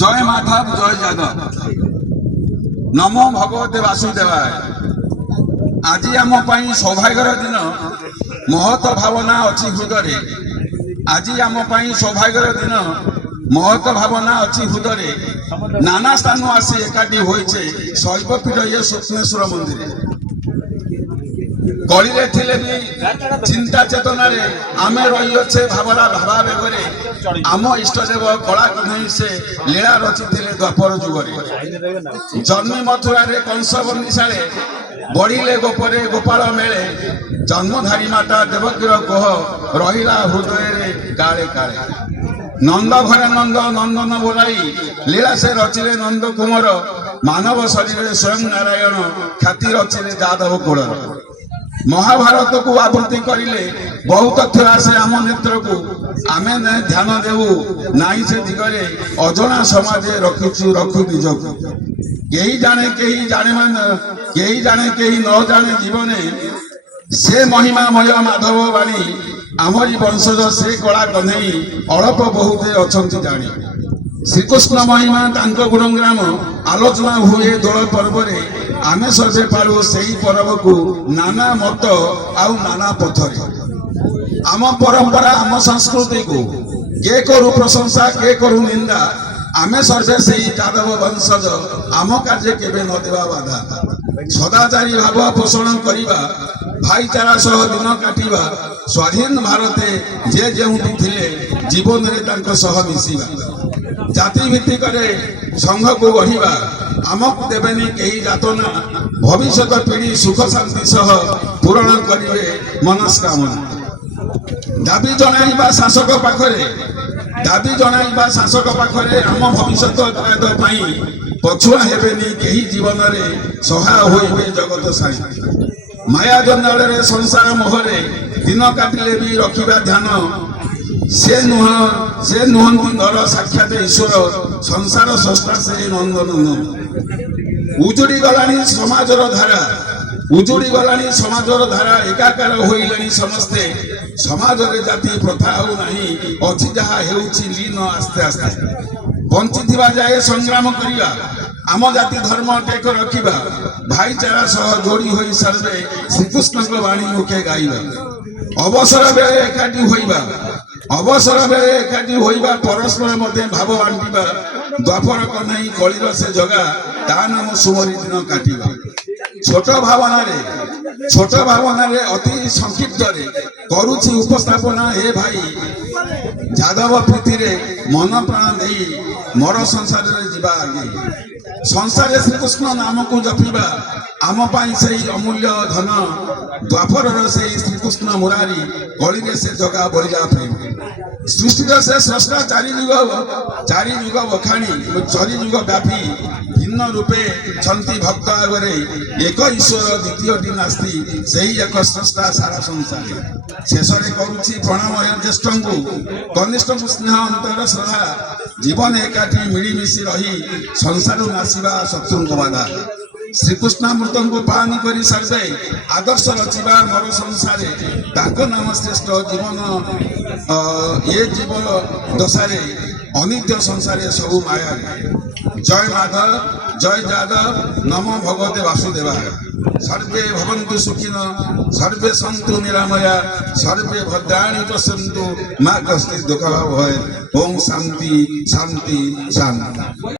জয় মাধব জয় যাদব নমো ভগবতে বাসুদেবায়। আজি আম পাই সৌভাগ্যর দিন, মহৎ ভাবনা অছি হৃদয়ে। আজি আম পাই সৌভাগ্যর দিন, মহৎ ভাবনা অছি হৃদয়ে। নানা স্থান আসি একাঠি হয়েছে শৈবপীঠ ইয়ে স্বপ্নেশ্বর মন্দিরে। গলিরে থিলে বি চিন্তা চেতনারে আমি রহিছে ভাবনা ভাবাবেগরে। আম ইষ্টদেব কলা কন্হই সে লীলা রচিলে দ্বাপর যুগরে। জন্মি মথুরারে কংস বন্দিশালে, বড়িলে গোপরে গোপাল মেলে। জন্মধারী মাতা দেবকীর কোহ রহিলা হৃদয়ে কালে কালে। নন্দ ঘরে নন্দ নন্দন বোলাই, লীলা সে রচিলে নন্দ কুমার। মানব শরীরে স্বয়ং নারায়ণ, খ্যাতি রচিলে যাদব কুলর। মহাভারত কু আবৃত্তি করিলে বহু তথ্য আসে আম নেত্রকু। আমি ধ্যান দেবু নাই সে দিগরে, অজনা সমাজে রখিছু রখু নিজকু। কেহি জানে কেহি জানে কেহি জানে কেহি ন জানে জীবনে। সে মহিমাময় মাধব বাণী, আমরি বংশজ সে কলা কন্হেই। অল্প বহুতে অছন্তি জানি। শ্রীকৃষ্ণ মহিমা তাঙ্ক গুণগ্রাম, আলোচনা হুয়ে দোল পর্বরে। ଆମେ ସର୍ବେ ପାଳୁ ସେହି ପର୍ବକୁ ନାନା ମତ ଆଉ ନାନା ପଥରେ। ଆମ ପରମ୍ପରା ଆମ ସଂସ୍କୃତିକୁ କିଏ କରୁ ପ୍ରଶଂସା କିଏ କରୁ ନିନ୍ଦା। ଆମେ ସର୍ବେ ସେହି ଯାଦବ ବଂଶଜ, ଆମ କାର୍ଯ୍ୟ କେବେ ନ ଦେବା ବାଧା। ସଦାଚାରୀ ଭାବ ପୋଷଣ କରିବା, ଭାଇଚାରା ସହ ଦିନ କାଟିବା। ସ୍ୱାଧୀନ ଭାରତେ ଯେ ଯେଉଁଠି ଥିଲେ ଜୀବନରେ ତାଙ୍କ ସହ ମିଶିବା। ଜାତି ଭିତ୍ତିକରେ ସଂଘକୁ ଗଢ଼ିବା, ଆମକୁ ଦେବେନି କେହି ଯାତନା। ଭବିଷ୍ୟତ ପିଢ଼ି ସୁଖ ଶାନ୍ତି ସହ ପୂରଣ କରିବେ ମନସ୍କାମନା। ଦାବି ଜଣାଇବା ଶାସକ ପାଖରେ, ଦାବି ଜଣାଇବା ଶାସକ ପାଖରେ। ଆମ ଭବିଷ୍ୟତ ପାଇଁ ପଛୁଆ ହେବେନି କେହି ଜୀବନରେ, ସହାୟ ହୋଇବେ ଜଗତ ସାଇ। ମାୟା ଜଞ୍ଜାଳରେ ସଂସାର ମୋହରେ, ଦିନ କାଟିଲେ ବି ରଖିବା ଧ୍ୟାନ। ସେ ନୁହନ୍ତି ନର ସାକ୍ଷାତ ଈଶ୍ୱର, ସଂସାର ସ୍ରଷ୍ଟା ସେ ନନ୍ଦନନ୍ଦନ। ଉଜୁଡ଼ି ଗଲାଣି ସମାଜର ଧାରା, ଉଜୁଡ଼ି ଗଲାଣି ସମାଜର ଧାରା। ଏକାକାର ହୋଇଲେଣି ସମସ୍ତେ, ସମାଜରେ ଜାତି ପ୍ରଥା ଆଉ ନାହିଁ। ଅଛି ଯାହା ହେଉଛି ଲୀନ ଆସ୍ତେ ଆସ୍ତେ। ବଞ୍ଚିଥିବା ଯାଏ ସଂଗ୍ରାମ କରିବା, ଆମ ଜାତି ଧର୍ମ ଟେକ ରଖିବା। ଭାଇଚାରା ସହ ଯୋଡ଼ି ହୋଇ ସର୍ବେ ଶ୍ରୀକୃଷ୍ଣଙ୍କ ବାଣୀ ମୁଖେ ଗାଇବା। ଅବସର ବେଳେ ଏକାଠି ହୋଇବା, ଅବସର ବେଳେ ଏକାଠି ହୋଇବା। ପରସ୍ପର ମଧ୍ୟରେ ଭାବ ବାଣ୍ଟିବା। ଦ୍ୱାପର କହ୍ନେଇ କଳିର ସେ ଜଗା, ତା ନାମ ସୁମରି ଦିନ କାଟିବା। ଛୋଟ ଭାବନାରେ ଅତି ସଂକ୍ଷିପ୍ତରେ କରୁଛି ଉପସ୍ଥାପନା। ହେ ଭାଇ ଯାଦବ ପ୍ରୀତିରେ ମନ ପ୍ରାଣ ଦେଇ, ମର ସଂସାରରେ ଯିବା ଆଗେଇ। ସଂସାରରେ ଶ୍ରୀକୃଷ୍ଣ ନାମକୁ ଜପିବା, ଆମ ପାଇଁ ସେଇ ଅମୂଲ୍ୟ ଧନ। ଦ୍ୱାପରର ସେଇ ଶ୍ରୀକୃଷ୍ଣ ମୁରାରୀ, କଳିରେ ସେ ଜଗା ବଳିଲା ପ୍ରେମ। ସୃଷ୍ଟିର ସେ ସ୍ରଷ୍ଟା ଚାରି ଯୁଗ ବଖାଣି, ଚାରି ଯୁଗ ବ୍ୟାପୀ। ଭିନ୍ନ ରୂପେ ଛନ୍ତି ଭକ୍ତ ଆଗରେ, ଏକ ଈଶ୍ୱର ଦ୍ୱିତୀୟଟି ନାସ୍ତି। ସେହି ଏକ ସ୍ରଷ୍ଟା ସାରା ସଂସାର। ଶେଷରେ କରୁଛି ପ୍ରଣାମ ଜ୍ୟେଷ୍ଠଙ୍କୁ, କନିଷ୍ଠଙ୍କୁ ସ୍ନେହ ଅନ୍ତର ଶ୍ରଦ୍ଧା। ଜୀବନ ଏକାଠି ମିଳିମିଶି ରହି, ସଂସାରରୁ ନାସିବା ଶତ୍ରୁଙ୍କ ବାଧା। ଶ୍ରୀକୃଷ୍ଣାମୃତଙ୍କୁ ପାଳନ କରି ସର୍ବେ ଆଦର୍ଶ ରଚିବା ମର ସଂସାରେ। ତାଙ୍କ ନାମ ଶ୍ରେଷ୍ଠ ଜୀବନ ଏ ଜୀବନ ଦଶାରେ, ଅନିତ୍ୟ ସଂସାରେ ସବୁ ମାୟାରେ। ଜୟ ମାଧବ ଜୟ ଯାଦବ ନମୋ ଭଗବତେ ବାସୁଦେବାୟ। ସର୍ବେ ଭବନ୍ତୁ ସୁଖିନ ସର୍ବେ ସନ୍ତୁ ନିରାମୟା, ସର୍ବେ ଭଦ୍ରାଣୀ ପଶ୍ୟନ୍ତୁ ମା କଶ୍ଚିତ୍ ଦୁଃଖ ଭାବ ଭୟ। ଓಂ ଶାନ୍ତି ଶାନ୍ତି ଶାନ୍ତି।